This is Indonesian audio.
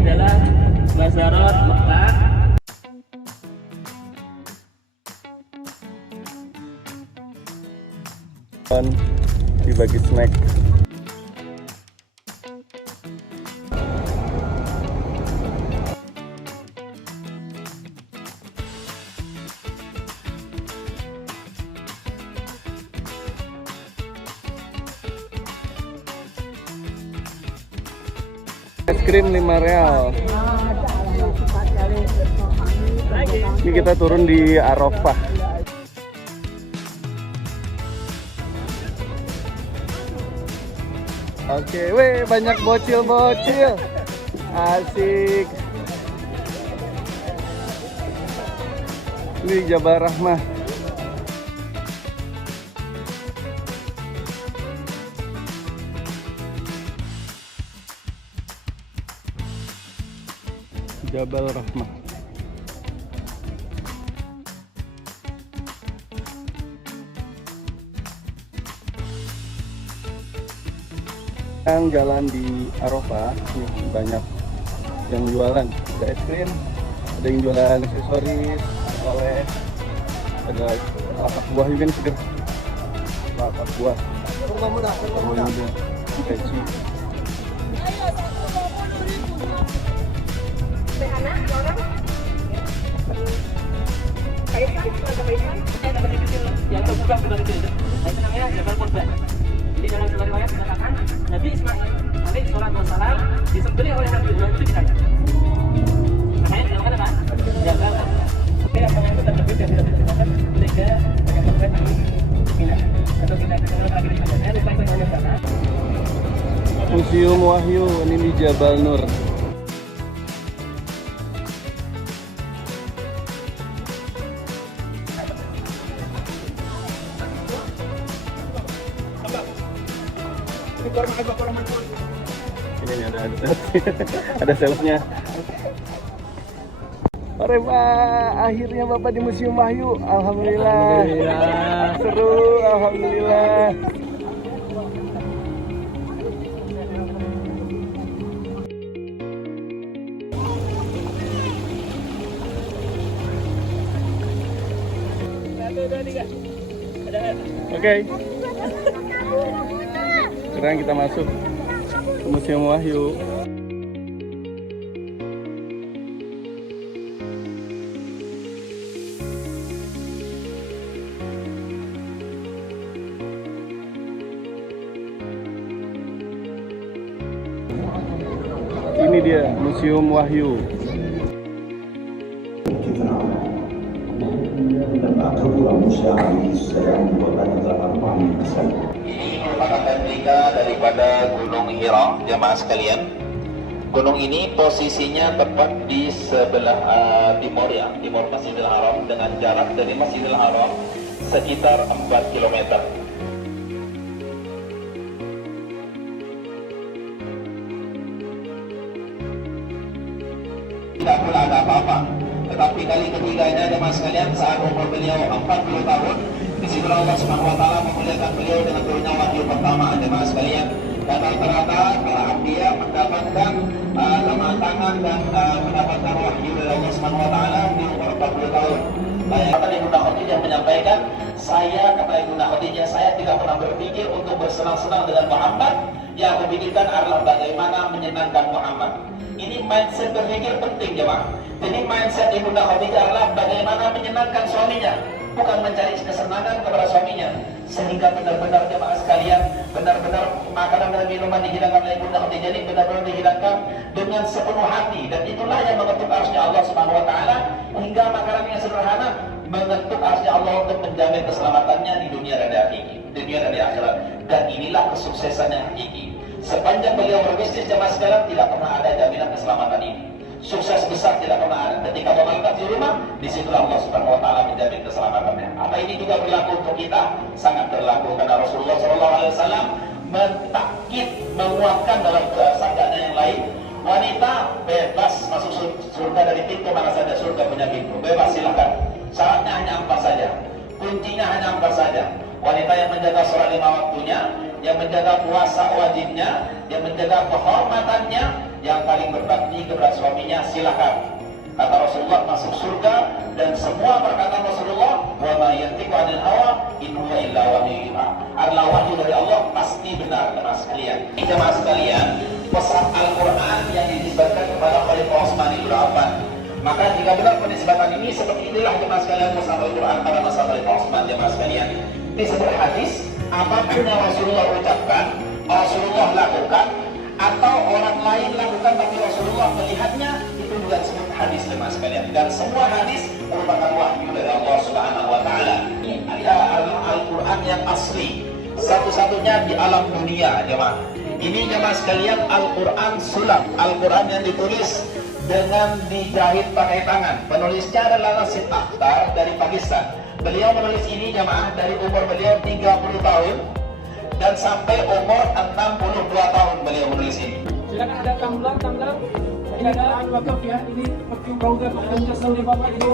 adalah Mazarot Mekah. Dibagi snack. Es krim 5 real. Ini kita turun di Arafah. Oke, weh banyak bocil-bocil. Asik. Ini Jabal Rahmah. Jabal Rahmah. Yang jalan di Arafah, nih banyak yang jualan. Ada es krim, ada yang jualan aksesoris, oleh ada lapak buah juga nih seger. Lapak buah. Kurma muda. Gaji. Yang terbuka sudah kecil itu. Itu namanya Jabal Murda. Jadi dalam sebuah riwayat dikatakan Nabi Ismail alaihi salatu wassalam disembelih oleh Nabi Ibrahim itu di sana. Makanya dinamakan apa? Jabal. Oke, apa yang itu terbit yang tidak diceritakan ketika mereka berbuat di Mina atau kita kenal lagi di sana. Lupa itu namanya sana. Museum Wahyu ini di Jabal Nur. Ini ada salesnya. Ore Pak, akhirnya Bapak di Museum Wahyu. Alhamdulillah. Seru, alhamdulillah. Oke. Sekarang kita masuk ke Museum Wahyu. Ini dia Museum Wahyu. Ini merupakan replika daripada Gunung Hira, jamaah sekalian. Gunung ini posisinya tepat di sebelah timur ya, timur Masjidil Haram, dengan jarak dari Masjidil Haram sekitar 4 km. Tidak pula ada apa-apa. Tetapi kali ketiganya jemaah sekalian saat umur beliau 40 tahun, disitulah Allah Subhanahu wa taala memuliakan beliau dengan turunnya wahyu pertama jemaah sekalian. Dan rata-rata para anbiya mendapatkan kematangan dan mendapatkan wahyu dari Allah Subhanahu wa taala di umur 40 tahun. Kata Ibunda Khadijah menyampaikan, kata Ibunda Khadijah, saya tidak pernah berpikir untuk bersenang-senang dengan Muhammad. Yang aku pikirkan adalah bagaimana menyenangkan Muhammad. Ini mindset berpikir penting jemaah. Jadi mindset Ibunda Khadijah adalah bagaimana menyenangkan suaminya, bukan mencari kesenangan kepada suaminya. Sehingga benar-benar jemaah sekalian, benar-benar makanan dan minuman dihidangkan oleh Ibunda Khadijah ini benar-benar dihidangkan dengan sepenuh hati. Dan itulah yang mengetuk arsy Allah Subhanahu wa taala, hingga makanan yang sederhana mengetuk arsy Allah untuk menjamin keselamatannya di dunia dan di akhirat. Dan inilah kesuksesan yang hakiki. Sepanjang beliau berbisnis jemaah sekalian, tidak pernah ada jaminan keselamatan ini. Sukses besar tidak pernah ada. Ketika berangkat di rumah, disitulah Allah Subhanahu wa taala menjamin keselamatannya. Apa ini juga berlaku untuk kita? Sangat berlaku, karena Rasulullah SAW mentakkid, menguatkan dalam sabdanya yang lain, wanita bebas masuk surga dari pintu mana saja, surga punya pintu, bebas silakan. Syaratnya hanya 4 saja, kuncinya hanya 4 saja. Wanita yang menjaga sholat 5 waktunya, yang menjaga puasa wajibnya, yang menjaga kehormatannya, yang paling berbakti kepada suaminya silakan. Kata Rasulullah masuk surga, dan semua perkataan Rasulullah wa ma yantiqu 'anil hawa in huwa illa wahyun yuha, adalah wahyu dari Allah, pasti benar jemaah sekalian. Jemaah sekalian, pesan Al-Qur'an yang dinisbatkan kepada Khalifah Utsman bin Affan. Maka jika benar penisbatan ini, seperti inilah jemaah sekalian pesan Al-Qur'an pada masa Khalifah Utsman. Jemaah sekalian, disebut hadis, apapun yang Rasulullah ucapkan, Rasulullah lakukan, atau orang lain lakukan tapi Rasulullah melihatnya, itu juga disebut hadis jemaah sekalian. Dan semua hadis merupakan wahyu dari Allah Subhanahu wa taala. Ini Al-Qur'an yang asli, satu-satunya di alam dunia jemaah. Ini jemaah sekalian Al-Qur'an sulap, Al-Qur'an yang ditulis dengan dijahit pakai tangan. Penulisnya adalah Nasib Akhtar dari Pakistan. Beliau menulis ini jemaah dari umur beliau 30 tahun dan sampai umur 62 tahun beliau menulis ini. Silakan ada tumbler. Ini ada wakaf ya. Ini wakaf Bapak ini.